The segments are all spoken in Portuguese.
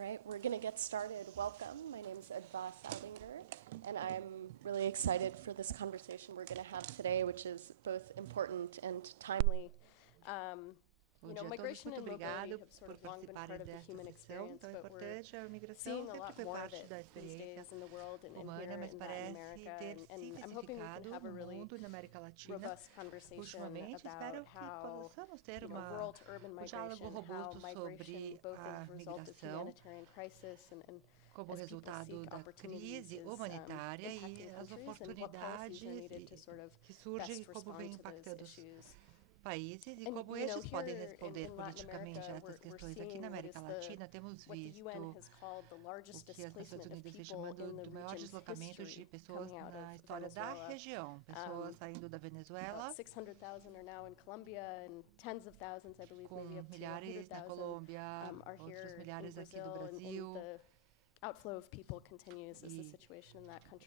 right, we're going to get started. Welcome. My name is Adva Saldinger, and I'm really excited for this conversation we're going to have today, which is both important and timely. Bom dia a todos, muito obrigado por participarem desta sessão tão importante. A migração sempre foi parte da experiência humana, mas parece ter se intensificado no mundo e na América Latina. Ultimamente, espero que possamos ter um diálogo robusto sobre a migração como resultado da crise humanitária e as oportunidades que surgem e como vem impactando os países e como estes podem responder politicamente a essas questões. Aqui na América Latina temos visto o que as Nações Unidas vem chamando do maior deslocamento de pessoas na história da região. Pessoas saindo da Venezuela, com milhares na Colômbia, outros milhares aqui do Brasil. E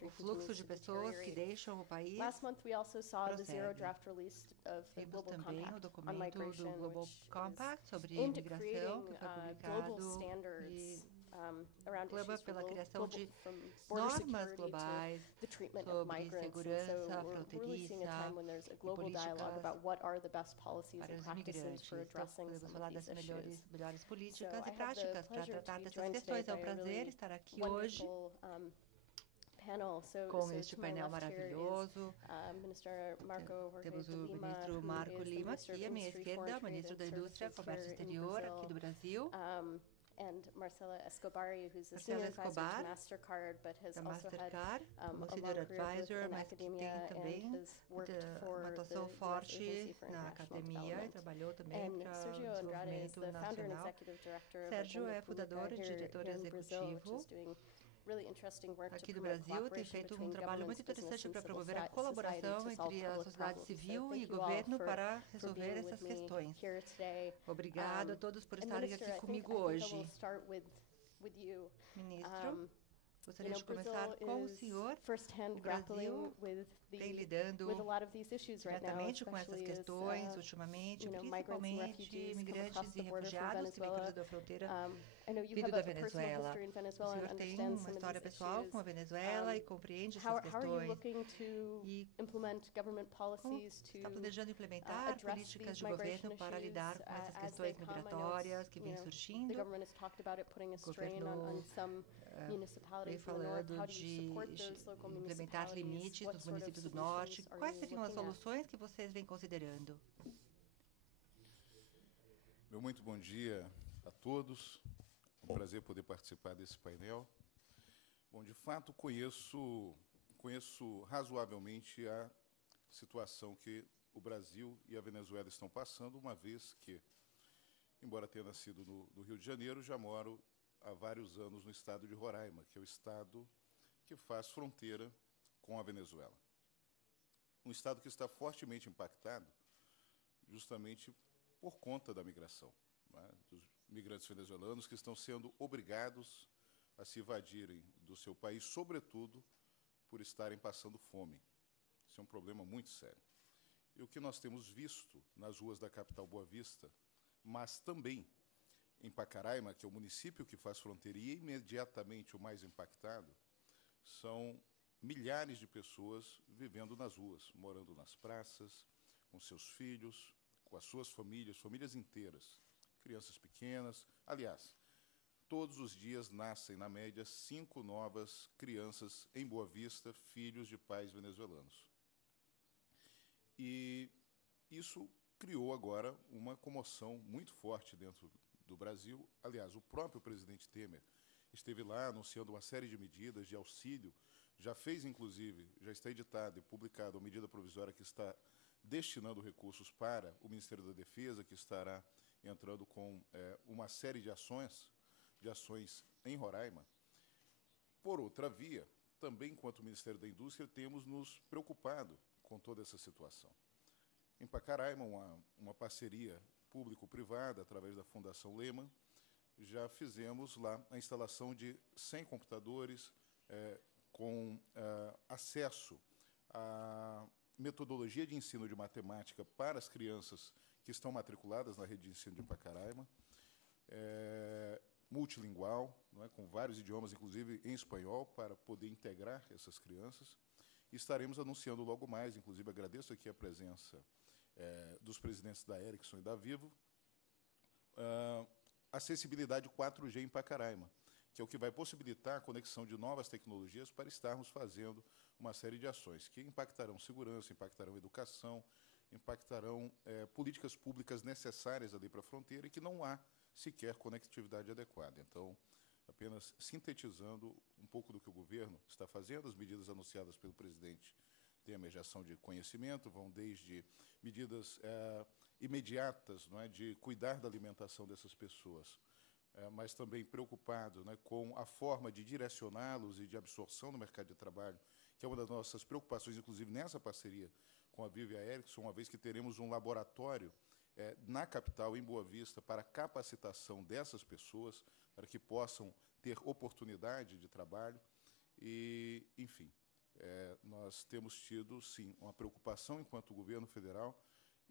o fluxo de pessoas que deixam o país prossegue. Vimos também o documento do Global Compact sobre imigração, que foi publicado e clama pela criação de normas globais sobre segurança fronteiriça e políticas para os imigrantes. Então, podemos falar das melhores políticas e práticas para tratar dessas questões. É um prazer estar aqui hoje com este painel maravilhoso. Temos o ministro Marco Lima aqui à minha esquerda, ministro da Indústria e Comércio Exterior aqui do Brasil. And Marcela Escobar, who's a senior advisor to Mastercard, but has also had como senior advisor, mas que tem também uma atuação forte na academia e trabalhou também para o desenvolvimento nacional. Sérgio é fundador e diretor executivo aqui do Brasil, tem feito um trabalho muito interessante para promover a colaboração entre a sociedade civil e o governo para resolver essas questões. Obrigado a todos por estarem aqui comigo hoje. Ministro, gostaria de começar com o senhor. O Brasil vem lidando diretamente com essas questões ultimamente, principalmente imigrantes e refugiados que vêm cruzando a fronteira vindo da Venezuela. O senhor tem uma história pessoal com a Venezuela e compreende essas questões. E como está planejando implementar políticas de governo para lidar com essas questões migratórias que vêm surgindo? O governo vem falando de implementar limites nos municípios do norte. Quais seriam as soluções que vocês vêm considerando? Muito bom dia a todos. É um prazer poder participar desse painel. Bom, de fato, conheço razoavelmente a situação que o Brasil e a Venezuela estão passando, uma vez que, embora tenha nascido no Rio de Janeiro, já moro há vários anos no estado de Roraima, que é o estado que faz fronteira com a Venezuela. Um estado que está fortemente impactado justamente por conta da migração, né, dos migrantes venezuelanos que estão sendo obrigados a se evadirem do seu país, sobretudo por estarem passando fome. Isso é um problema muito sério. E o que nós temos visto nas ruas da capital Boa Vista, mas também em Pacaraima, que é o município que faz fronteira e imediatamente o mais impactado, são milhares de pessoas vivendo nas ruas, morando nas praças, com seus filhos, com as suas famílias, famílias inteiras, crianças pequenas. Aliás, todos os dias nascem, na média, 5 novas crianças em Boa Vista, filhos de pais venezuelanos. E isso criou agora uma comoção muito forte dentro do Brasil. Aliás, o próprio presidente Temer esteve lá anunciando uma série de medidas de auxílio, já fez, inclusive, já está editada e publicada uma medida provisória que está destinando recursos para o Ministério da Defesa, que estará entrando com uma série de ações em Roraima. Por outra via, também, enquanto Ministério da Indústria, temos nos preocupado com toda essa situação. Em Pacaraima, uma parceria público-privada, através da Fundação Lehman, já fizemos lá a instalação de 100 computadores com acesso à metodologia de ensino de matemática para as crianças que estão matriculadas na rede de ensino de Pacaraima, multilingual, não é, com vários idiomas, inclusive em espanhol, para poder integrar essas crianças. E estaremos anunciando logo mais, inclusive agradeço aqui a presença dos presidentes da Ericsson e da Vivo, acessibilidade 4G em Pacaraima, que é o que vai possibilitar a conexão de novas tecnologias para estarmos fazendo uma série de ações que impactarão segurança, impactarão educação, impactarão políticas públicas necessárias ali para a fronteira e que não há sequer conectividade adequada. Então, apenas sintetizando um pouco do que o governo está fazendo, as medidas anunciadas pelo presidente têm a mediação de conhecimento, vão desde medidas imediatas, não é, de cuidar da alimentação dessas pessoas, mas também preocupado, né, com a forma de direcioná-los e de absorção no mercado de trabalho, que é uma das nossas preocupações, inclusive nessa parceria com a Vivo e a Ericsson, uma vez que teremos um laboratório na capital, em Boa Vista, para a capacitação dessas pessoas, para que possam ter oportunidade de trabalho. E, enfim, nós temos tido, sim, uma preocupação enquanto governo federal,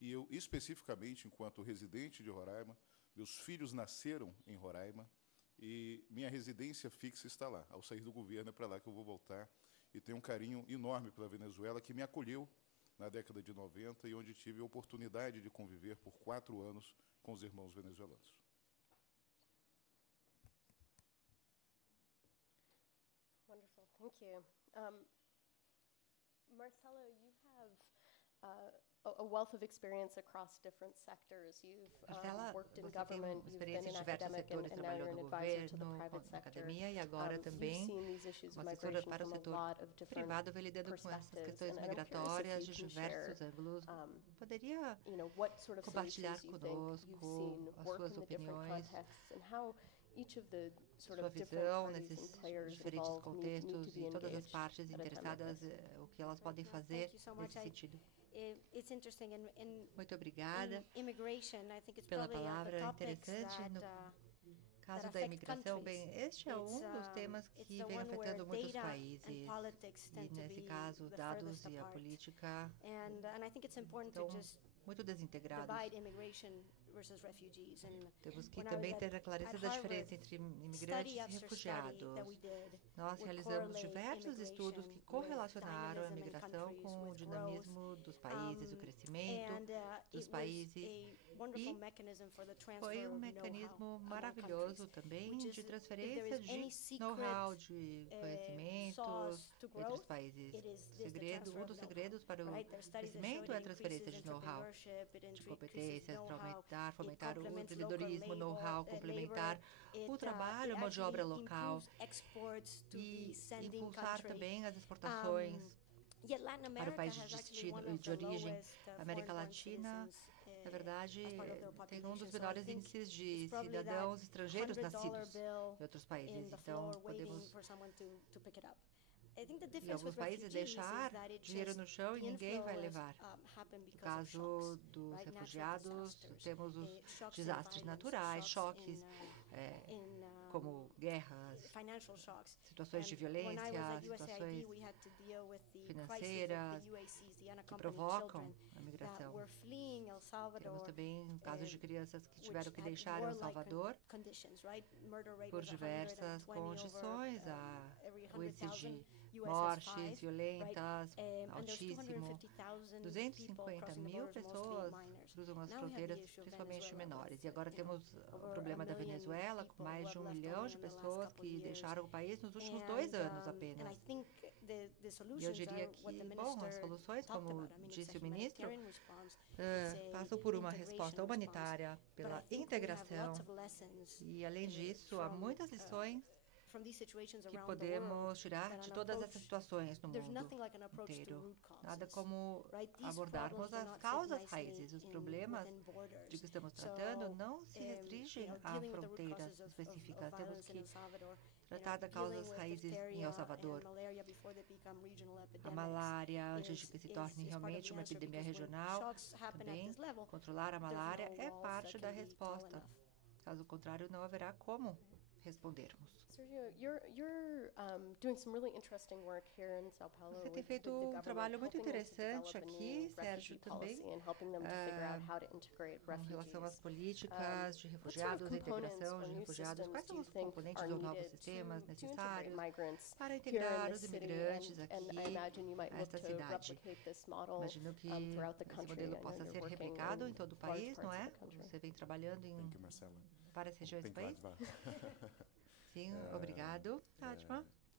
e eu, especificamente, enquanto residente de Roraima, meus filhos nasceram em Roraima, e minha residência fixa está lá. Ao sair do governo, é para lá que eu vou voltar, e tenho um carinho enorme pela Venezuela, que me acolheu na década de 90 e onde tive a oportunidade de conviver por 4 anos com os irmãos venezuelanos. Wonderful, thank you. Marcelo, you have a wealth of experience across different sectors. You've worked in government, you've been an academic, and now you're an advisor to the private sector. E agora também uma assessora para o setor privado, vem lidando com essas questões migratórias de diversos ângulos. Poderia compartilhar conosco as suas opiniões, sua visão nesses diferentes contextos e todas as partes interessadas, o que elas podem fazer nesse sentido? Muito obrigada pela palavra. Interessante. No caso da imigração, bem, este é um dos temas que vem afetando muitos países. E, nesse caso, dados e a política estão muito desintegrados. Temos que também ter a clareza da diferença entre imigrantes e refugiados. Nós realizamos diversos estudos que correlacionaram a migração com o dinamismo dos países, o crescimento dos países, e foi um mecanismo maravilhoso também de transferência de know-how, de conhecimentos entre os países. Um dos segredos para o crescimento é a transferência de know-how, de competências, para fomentar o empreendedorismo, know-how, complementar o trabalho, a mão de obra local e impulsar também as exportações para o país de destino e de origem. A América Latina, na verdade, tem um dos menores índices de cidadãos estrangeiros nascidos em outros países. Então, podemos... Em alguns países, deixar dinheiro no chão e ninguém vai levar. No caso dos refugiados, temos os desastres naturais, choques, como guerras, situações de violência, situações financeiras que provocam a migração. Temos também casos de crianças que tiveram que deixar El Salvador por diversas condições, o índice de mortes violentas, altíssimo. 250 mil pessoas cruzam as fronteiras, principalmente menores. E agora temos o problema da Venezuela, com mais de 1 milhão de pessoas que deixaram o país nos últimos 2 anos apenas. E eu diria que, bom, as soluções, como disse o ministro, passam por uma resposta humanitária, pela integração. E, além disso, há muitas lições que podemos tirar de todas essas situações no mundo inteiro. Nada como abordarmos as causas raízes. Os problemas de que estamos tratando não se restringem a fronteiras específicas. Temos que tratar das causas raízes em El Salvador. A malária, antes de que se torne realmente uma epidemia regional, também controlar a malária é parte da resposta. Caso contrário, não haverá como respondermos. Sergio, you're doing some really interesting work here in São Paulo. Você tem feito trabalho muito interessante aqui, Sérgio, também, com relação às políticas de refugiados, integração de refugiados. Quais são os componentes ou novos sistemas necessários para integrar os imigrantes aqui a esta cidade? Imagino que esse modelo possa ser replicado em todo o país, não é? Você vem trabalhando em várias regiões do país? Sim, obrigado.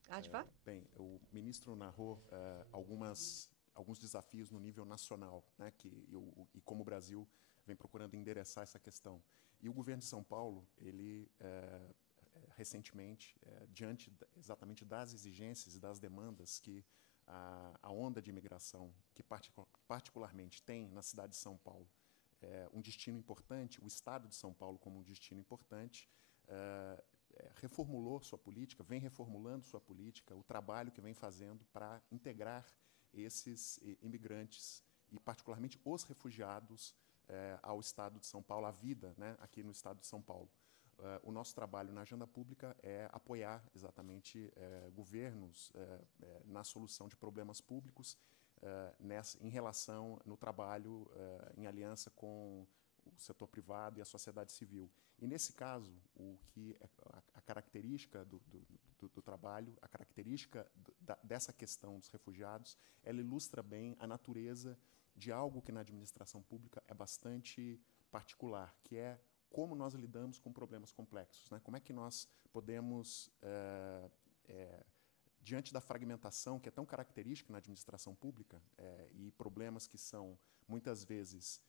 Adva? Bem, o ministro narrou alguns desafios no nível nacional, né, e como o Brasil vem procurando endereçar essa questão. E o governo de São Paulo, ele recentemente, diante exatamente das exigências e das demandas que a onda de imigração, que particularmente tem na cidade de São Paulo, um destino importante, o estado de São Paulo como um destino importante, reformulou sua política, vem reformulando sua política, o trabalho que vem fazendo para integrar esses imigrantes e particularmente os refugiados ao estado de São Paulo, à vida, né, aqui no estado de São Paulo. O nosso trabalho na agenda pública é apoiar exatamente governos na solução de problemas públicos em relação no trabalho em aliança com o setor privado e a sociedade civil. E, nesse caso, o que a característica do trabalho, a característica dessa questão dos refugiados, ela ilustra bem a natureza de algo que na administração pública é bastante particular, que é como nós lidamos com problemas complexos, né? Como é que nós podemos, diante da fragmentação que é tão característica na administração pública e problemas que são, muitas vezes,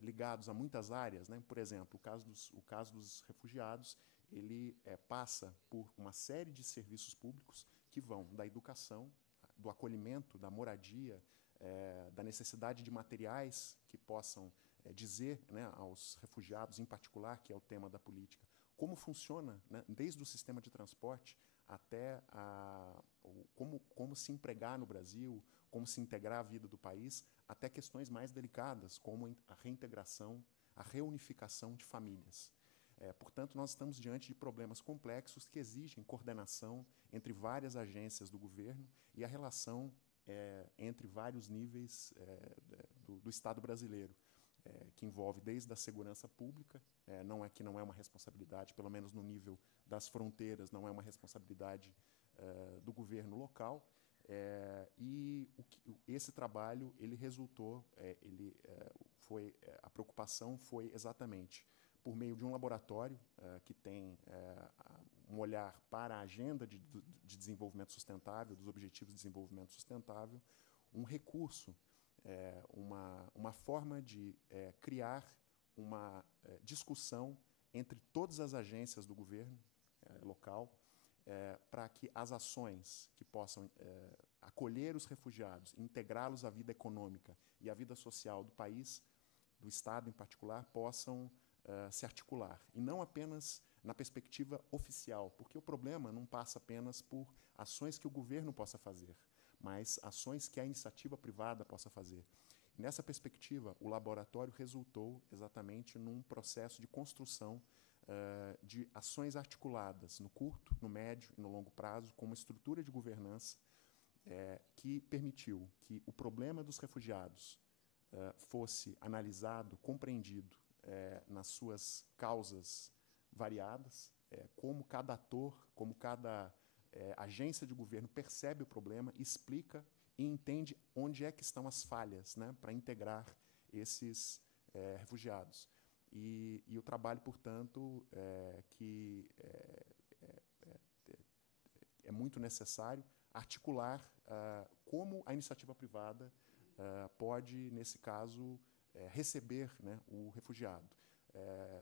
ligados a muitas áreas, né? Por exemplo, o caso dos refugiados, ele passa por uma série de serviços públicos que vão da educação, do acolhimento, da moradia, da necessidade de materiais que possam dizer, né, aos refugiados, em particular, que é o tema da política, como funciona, né, desde o sistema de transporte até como se empregar no Brasil, como se integrar à vida do país, até questões mais delicadas, como a reintegração, a reunificação de famílias. Portanto, nós estamos diante de problemas complexos que exigem coordenação entre várias agências do governo e a relação entre vários níveis do Estado brasileiro, que envolve desde a segurança pública, que não é uma responsabilidade, pelo menos no nível das fronteiras, não é uma responsabilidade do governo local, e esse trabalho ele resultou, a preocupação foi exatamente por meio de um laboratório que tem um olhar para a agenda de desenvolvimento sustentável, dos objetivos de desenvolvimento sustentável, um recurso, uma forma de criar uma discussão entre todas as agências do governo local para que as ações que possam acolher os refugiados, integrá-los à vida econômica e à vida social do país, do Estado em particular, possam se articular. E não apenas na perspectiva oficial, porque o problema não passa apenas por ações que o governo possa fazer, mas ações que a iniciativa privada possa fazer. E nessa perspectiva, o laboratório resultou exatamente num processo de construção de ações articuladas no curto, no médio e no longo prazo, com uma estrutura de governança que permitiu que o problema dos refugiados fosse analisado, compreendido nas suas causas variadas, como cada ator, como cada agência de governo percebe o problema, explica e entende onde é que estão as falhas, né, para integrar esses refugiados. E o trabalho, portanto, que é muito necessário articular como a iniciativa privada pode, nesse caso, receber, né, o refugiado.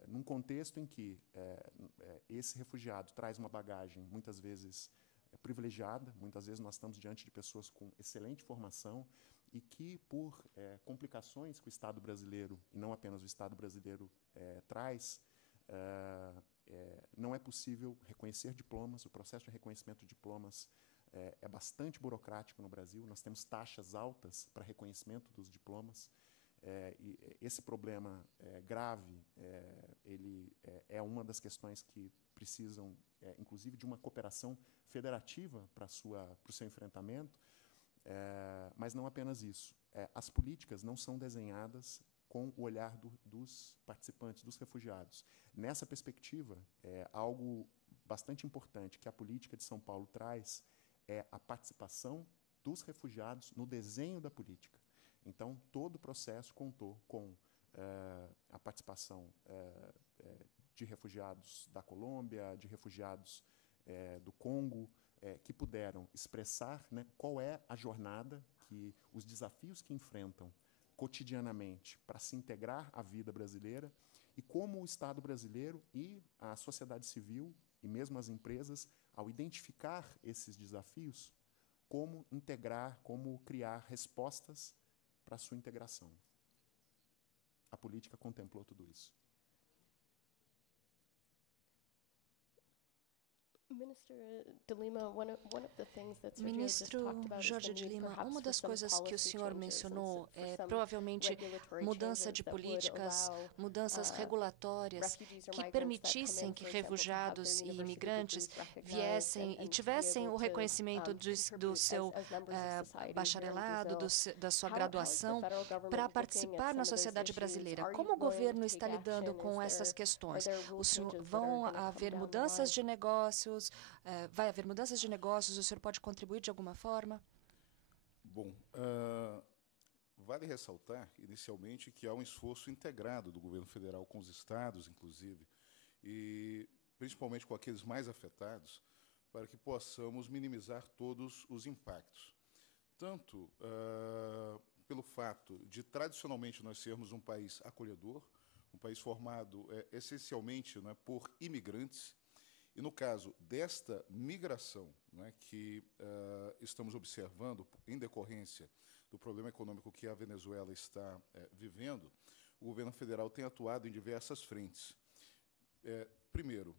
Num contexto em que esse refugiado traz uma bagagem, muitas vezes, privilegiada, muitas vezes nós estamos diante de pessoas com excelente formação e que, por complicações que o Estado brasileiro, e não apenas o Estado brasileiro, traz, não é possível reconhecer diplomas. O processo de reconhecimento de diplomas é bastante burocrático no Brasil. Nós temos taxas altas para reconhecimento dos diplomas. E esse problema grave, ele é uma das questões que precisam, inclusive, de uma cooperação federativa para o seu enfrentamento, mas não apenas isso. As políticas não são desenhadas com o olhar dos participantes, dos refugiados. Nessa perspectiva, algo bastante importante que a política de São Paulo traz é a participação dos refugiados no desenho da política. Então, todo o processo contou com a participação de refugiados da Colômbia, de refugiados do Congo, que puderam expressar, né, qual é a jornada, os desafios que enfrentam cotidianamente para se integrar à vida brasileira e como o Estado brasileiro e a sociedade civil e mesmo as empresas, ao identificar esses desafios, como integrar, como criar respostas para a sua integração. A política contemplou tudo isso. Ministro Jorge de Lima, uma das coisas que o senhor mencionou é provavelmente mudança de políticas, mudanças regulatórias que permitissem que refugiados e imigrantes viessem e tivessem o reconhecimento do seu bacharelado, da sua graduação, para participar na sociedade brasileira. Como o governo está lidando com essas questões? Vão haver mudanças de negócios? Vai haver mudanças de negócios? O senhor pode contribuir de alguma forma? Bom, vale ressaltar, inicialmente, que há um esforço integrado do governo federal com os estados, inclusive, e principalmente com aqueles mais afetados, para que possamos minimizar todos os impactos. Tanto pelo fato de, tradicionalmente, nós sermos um país acolhedor, um país formado essencialmente, né, por imigrantes. E, no caso desta migração, né, que estamos observando em decorrência do problema econômico que a Venezuela está vivendo, o governo federal tem atuado em diversas frentes. Primeiro,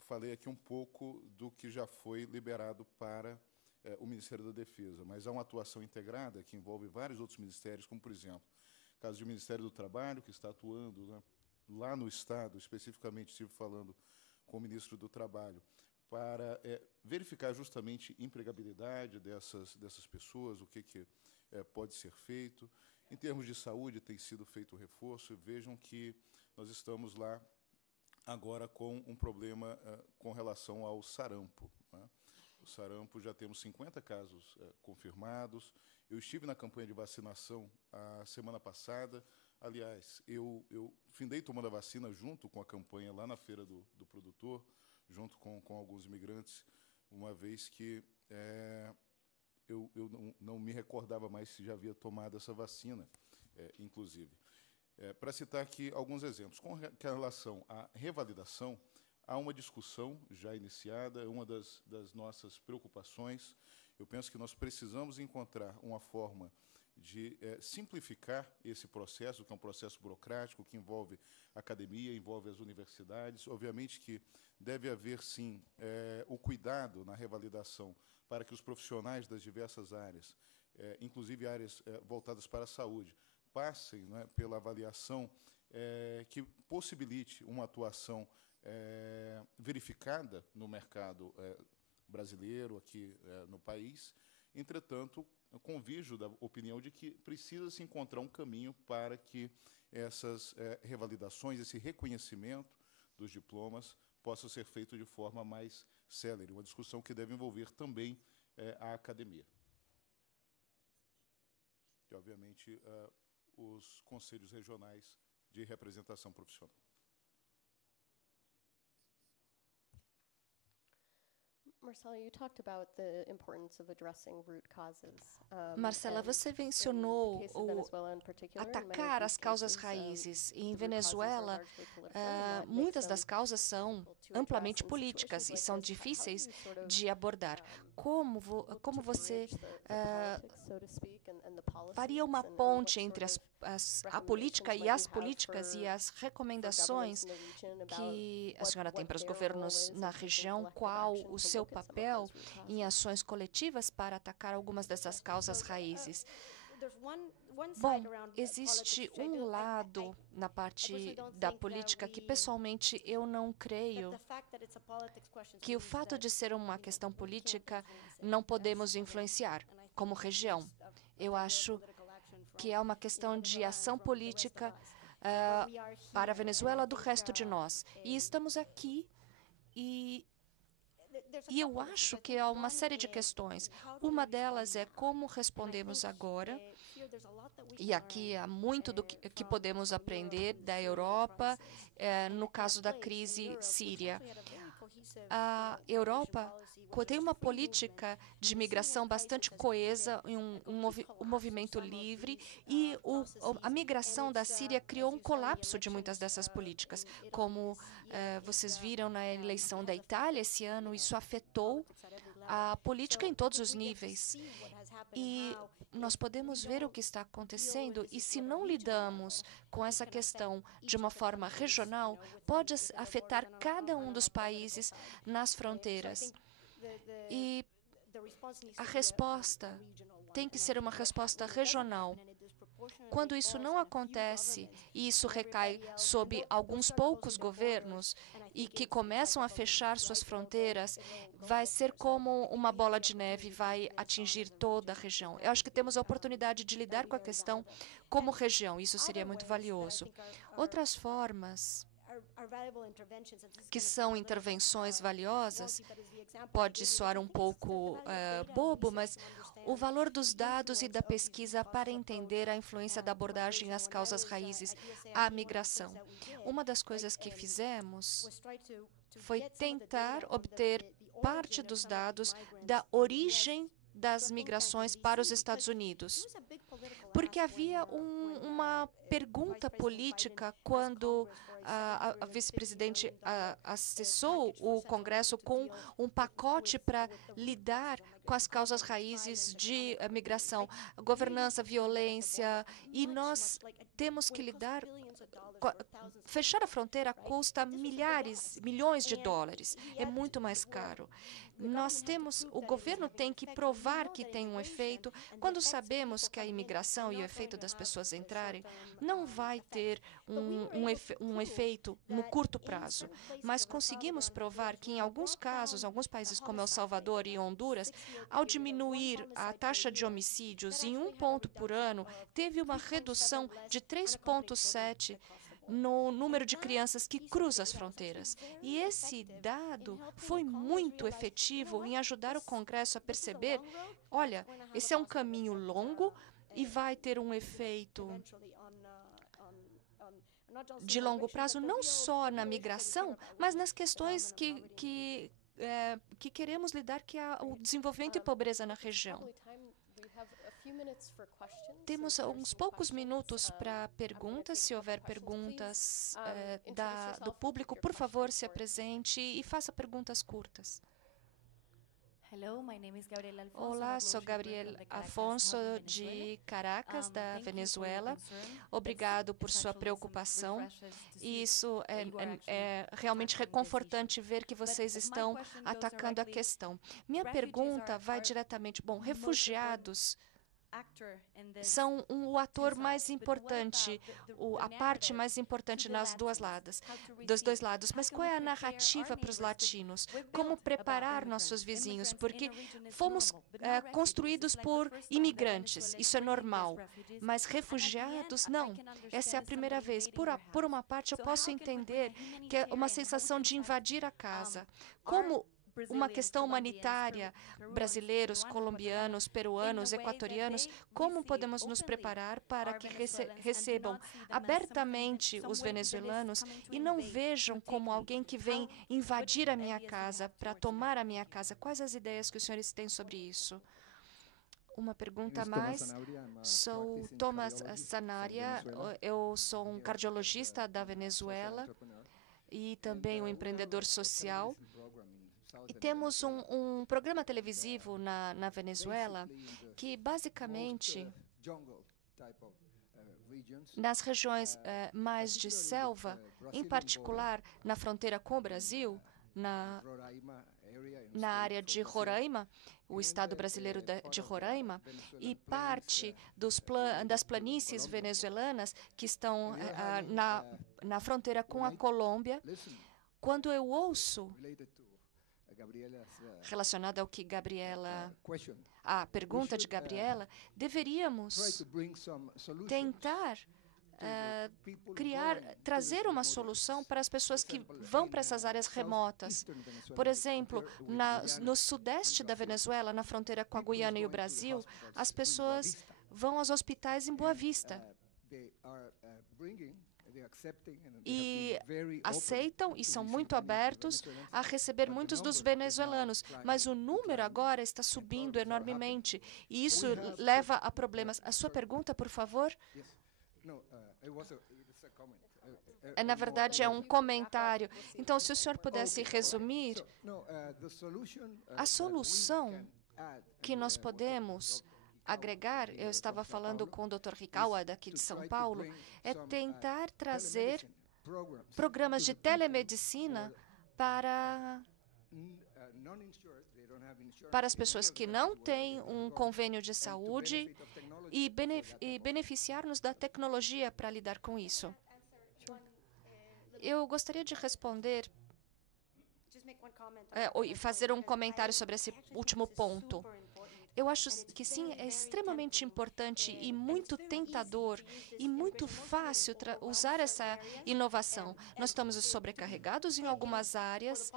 falei aqui um pouco do que já foi liberado para o Ministério da Defesa, mas há uma atuação integrada que envolve vários outros ministérios, como, por exemplo, o caso do Ministério do Trabalho, que está atuando, né, lá no Estado, especificamente, estive falando com o ministro do Trabalho, para verificar justamente a empregabilidade dessas pessoas, o que pode ser feito. Em termos de saúde, tem sido feito o reforço, e vejam que nós estamos lá agora com um problema com relação ao sarampo, né? O sarampo, já temos 50 casos confirmados. Eu estive na campanha de vacinação a semana passada. Aliás, eu findei tomando a vacina junto com a campanha lá na Feira do Produtor, junto com alguns imigrantes, uma vez que eu não me recordava mais se já havia tomado essa vacina, inclusive. Para citar aqui alguns exemplos. Com relação à revalidação, há uma discussão já iniciada, é uma das nossas preocupações. Eu penso que nós precisamos encontrar uma forma de simplificar esse processo, que é um processo burocrático, que envolve a academia, envolve as universidades. Obviamente que deve haver, sim, o cuidado na revalidação para que os profissionais das diversas áreas, inclusive áreas voltadas para a saúde, passem, né, pela avaliação que possibilite uma atuação verificada no mercado brasileiro, aqui no país. Entretanto, convijo da opinião de que precisa se encontrar um caminho para que essas revalidações, esse reconhecimento dos diplomas, possa ser feito de forma mais célere, uma discussão que deve envolver também a academia. E, obviamente, os conselhos regionais de representação profissional. Marcela, você mencionou atacar as causas raízes. E em Venezuela, muitas das causas são amplamente políticas e são difíceis de abordar. Como você faria uma ponte entre a política e as políticas e as recomendações que a senhora tem para os governos na região? Qual o seu papel em ações coletivas para atacar algumas dessas causas raízes? Bom, existe um lado na parte da política que, pessoalmente, eu não creio que o fato de ser uma questão política não podemos influenciar como região. Eu acho que é uma questão de ação política para a Venezuela do resto de nós. E estamos aqui e eu acho que há uma série de questões. Uma delas é como respondemos agora. E aqui há muito do que podemos aprender da Europa, no caso da crise síria. A Europa tem uma política de migração bastante coesa, um movimento livre, e a migração da Síria criou um colapso de muitas dessas políticas. Como vocês viram na eleição da Itália esse ano, isso afetou a política em todos os níveis. E nós podemos ver o que está acontecendo, e se não lidamos com essa questão de uma forma regional, pode afetar cada um dos países nas fronteiras. E a resposta tem que ser uma resposta regional. Quando isso não acontece, e isso recai sobre alguns poucos governos e que começam a fechar suas fronteiras, vai ser como uma bola de neve, vai atingir toda a região. Eu acho que temos a oportunidade de lidar com a questão como região. Isso seria muito valioso. Outras formas que são intervenções valiosas, pode soar um pouco bobo, mas o valor dos dados e da pesquisa para entender a influência da abordagem às causas raízes à migração. Uma das coisas que fizemos foi tentar obter parte dos dados da origem das migrações para os Estados Unidos. Porque havia uma pergunta política quando a vice-presidente acessou o Congresso com um pacote para lidar com as causas raízes de migração, governança, violência, e nós temos que lidar. Fechar a fronteira custa milhões de dólares. É muito mais caro. O governo tem que provar que tem um efeito. Quando sabemos que a imigração e o efeito das pessoas entrarem não vai ter um efeito no curto prazo, mas conseguimos provar que em alguns casos, alguns países como El Salvador e Honduras, ao diminuir a taxa de homicídios em 1 ponto por ano, teve uma redução de 3,7 no número de crianças que cruzam as fronteiras. E esse dado foi muito efetivo em ajudar o Congresso a perceber, olha, esse é um caminho longo e vai ter um efeito de longo prazo, não só na migração, mas nas questões que queremos lidar, que é o desenvolvimento e pobreza na região. Temos uns poucos minutos para perguntas. Se houver perguntas do público, por favor, se apresente e faça perguntas curtas. Olá, sou Gabriel Afonso, de Caracas, da Venezuela. Obrigado por sua preocupação. E isso é realmente reconfortante ver que vocês estão atacando a questão. Minha pergunta vai diretamente... Bom, refugiados são o ator mais importante, a parte mais importante dos dois lados. Mas qual é a narrativa para os latinos? Como preparar nossos vizinhos? Porque fomos construídos por imigrantes, isso é normal. Mas refugiados, não. Essa é a primeira vez. Por uma parte, eu posso entender que é uma sensação de invadir a casa. Como uma questão humanitária, brasileiros, colombianos, peruanos, equatorianos, como podemos nos preparar para que recebam abertamente os venezuelanos e não vejam como alguém que vem invadir a minha casa, para tomar a minha casa? Quais as ideias que os senhores têm sobre isso? Uma pergunta a mais. Sou Thomas Sanaria, eu sou um cardiologista da Venezuela e também um empreendedor social. E temos um programa televisivo na Venezuela que, basicamente, nas regiões mais de selva, em particular na fronteira com o Brasil, na área de Roraima, o estado brasileiro de Roraima, e parte das planícies venezuelanas que estão na fronteira com a Colômbia. Quando eu ouço, relacionado ao que a pergunta de Gabriela, deveríamos tentar trazer uma solução para as pessoas que vão para essas áreas remotas. Por exemplo, no sudeste da Venezuela, na fronteira com a Guiana e o Brasil, as pessoas vão aos hospitais em Boa Vista e aceitam e são muito abertos a receber muitos dos venezuelanos, mas o número agora está subindo enormemente e isso leva a problemas. A sua pergunta, por favor? Na verdade, é um comentário. Então, se o senhor pudesse resumir, a solução que nós podemos agregar, eu estava falando com o Dr. Rikawa, daqui de São Paulo, é tentar trazer programas de telemedicina para as pessoas que não têm um convênio de saúde e beneficiar-nos da tecnologia para lidar com isso. Eu gostaria de responder e fazer um comentário sobre esse último ponto. Eu acho que sim, é extremamente importante e muito tentador e muito fácil usar essa inovação. Nós estamos sobrecarregados em algumas áreas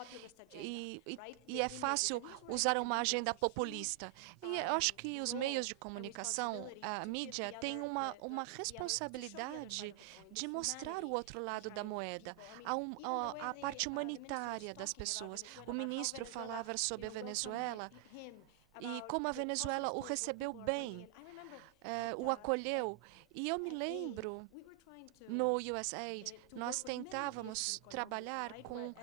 e é fácil usar uma agenda populista. E eu acho que os meios de comunicação, a mídia, têm uma responsabilidade de mostrar o outro lado da moeda, a parte humanitária das pessoas. O ministro falava sobre a Venezuela e como a Venezuela o recebeu bem, o acolheu. E eu me lembro, no USAID, nós tentávamos trabalhar com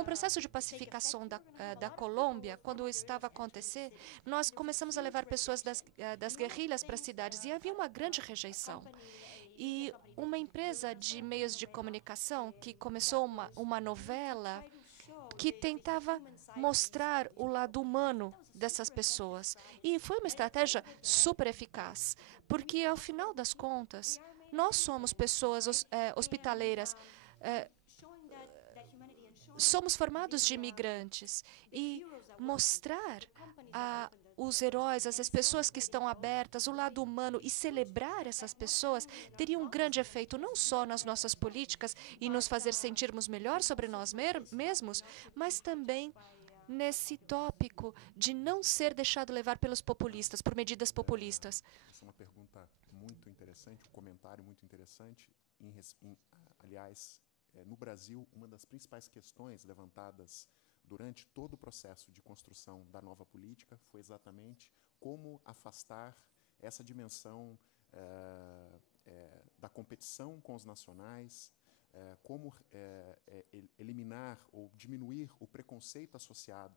o processo de pacificação da Colômbia. Quando estava a acontecer, nós começamos a levar pessoas das guerrilhas para as cidades e havia uma grande rejeição. E uma empresa de meios de comunicação que começou uma novela que tentava mostrar o lado humano dessas pessoas. E foi uma estratégia super eficaz, porque, ao final das contas, nós somos pessoas hospitaleiras, somos formados de imigrantes, e mostrar os heróis, as pessoas que estão abertas, o lado humano, e celebrar essas pessoas teria um grande efeito não só nas nossas políticas e nos fazer sentirmos melhor sobre nós mesmos, mas também nesse tópico de não ser deixado levar pelos populistas, por medidas populistas. Essa é uma pergunta muito interessante, um comentário muito interessante. Aliás, no Brasil, uma das principais questões levantadas durante todo o processo de construção da nova política foi exatamente como afastar essa dimensão da competição com os nacionais, como eliminar ou diminuir o preconceito associado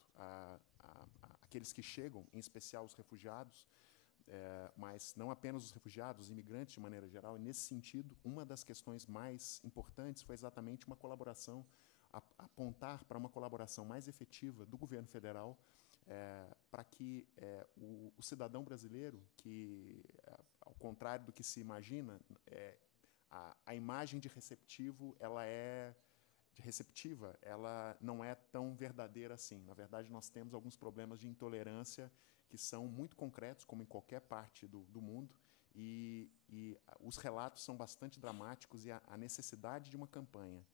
àqueles que chegam, em especial os refugiados, mas não apenas os refugiados, os imigrantes de maneira geral. E, nesse sentido, uma das questões mais importantes foi exatamente uma colaboração, apontar para uma colaboração mais efetiva do governo federal para que o cidadão brasileiro, que, ao contrário do que se imagina, a imagem de receptiva, ela não é tão verdadeira assim. Na verdade, nós temos alguns problemas de intolerância que são muito concretos, como em qualquer parte do mundo, e os relatos são bastante dramáticos, e a necessidade de uma campanha,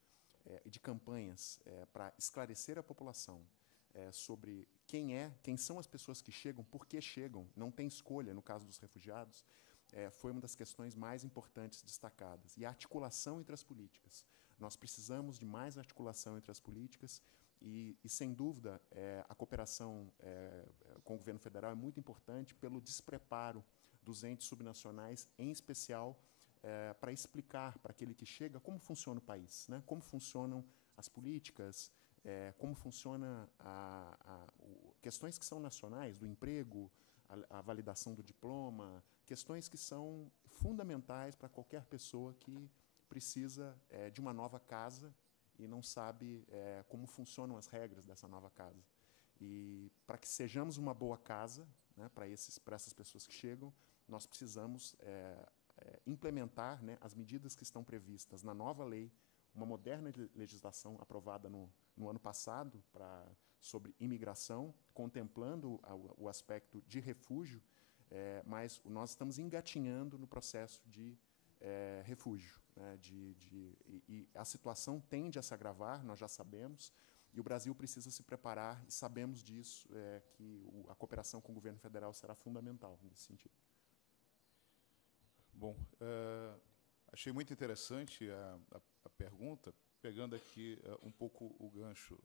de campanhas para esclarecer a população sobre quem são as pessoas que chegam, por que chegam, não tem escolha no caso dos refugiados, foi uma das questões mais importantes destacadas. E a articulação entre as políticas. Nós precisamos de mais articulação entre as políticas e sem dúvida, a cooperação com o governo federal é muito importante pelo despreparo dos entes subnacionais, em especial para explicar para aquele que chega como funciona o país, né? Como funcionam as políticas, como funciona questões que são nacionais, do emprego, a validação do diploma, questões que são fundamentais para qualquer pessoa que precisa de uma nova casa e não sabe como funcionam as regras dessa nova casa. E para que sejamos uma boa casa, né, para essas pessoas que chegam, nós precisamos implementar, né, as medidas que estão previstas na nova lei, uma moderna legislação aprovada no ano passado sobre imigração, contemplando o aspecto de refúgio, mas nós estamos engatinhando no processo de refúgio. Né, e a situação tende a se agravar, nós já sabemos, e o Brasil precisa se preparar, e sabemos disso, que a cooperação com o governo federal será fundamental nesse sentido. Bom, achei muito interessante a pergunta, pegando aqui um pouco o gancho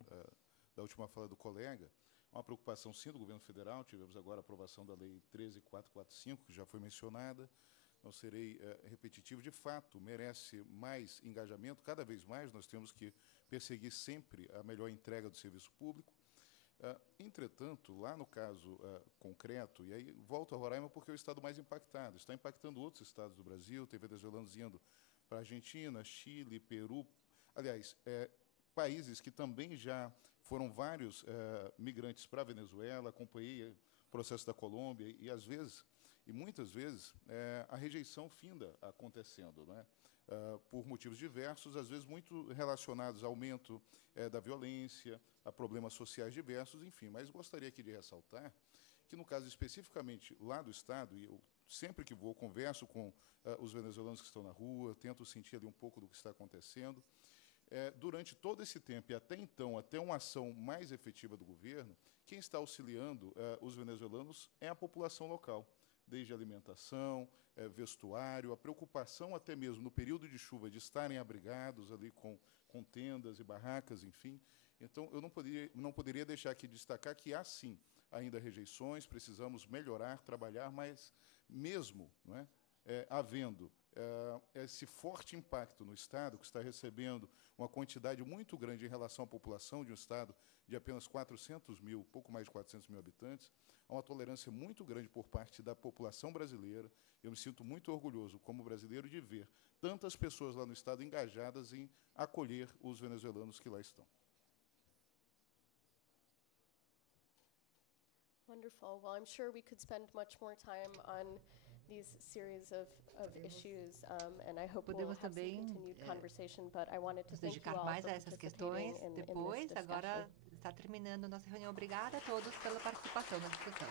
da última fala do colega. Uma preocupação, sim, do governo federal. Tivemos agora a aprovação da Lei 13.445, que já foi mencionada. Não serei repetitivo. De fato, merece mais engajamento. Cada vez mais nós temos que perseguir sempre a melhor entrega do serviço público. Entretanto, lá no caso concreto, e aí volto a Roraima porque é o estado mais impactado, está impactando outros estados do Brasil, tem venezuelanos indo para a Argentina, Chile, Peru, aliás, países que também já foram vários migrantes para a Venezuela, acompanhei o processo da Colômbia, e às vezes, e muitas vezes, a rejeição finda acontecendo, né? Por motivos diversos, às vezes muito relacionados ao aumento da violência, a problemas sociais diversos, enfim. Mas gostaria aqui de ressaltar que, no caso especificamente lá do Estado, e eu sempre que vou, converso com os venezuelanos que estão na rua, tento sentir ali um pouco do que está acontecendo. Durante todo esse tempo, e até então, até uma ação mais efetiva do governo, quem está auxiliando os venezuelanos é a população local, desde alimentação, vestuário, a preocupação até mesmo no período de chuva de estarem abrigados ali com tendas e barracas, enfim. Então, eu não poderia deixar aqui de destacar que há, sim, ainda rejeições, precisamos melhorar, trabalhar, mas mesmo, né, havendo esse forte impacto no Estado, que está recebendo uma quantidade muito grande em relação à população de um Estado de apenas 400 mil, pouco mais de 400 mil habitantes, há uma tolerância muito grande por parte da população brasileira. Eu me sinto muito orgulhoso, como brasileiro, de ver tantas pessoas lá no Estado engajadas em acolher os venezuelanos que lá estão. Wonderful. Well, I'm sure we could spend much more time on these series of issues, and I hope we'll have some continued conversation, but I wanted to thank you all for participating in this discussion. Agora está terminando nossa reunião. Obrigada a todos pela participação na discussão.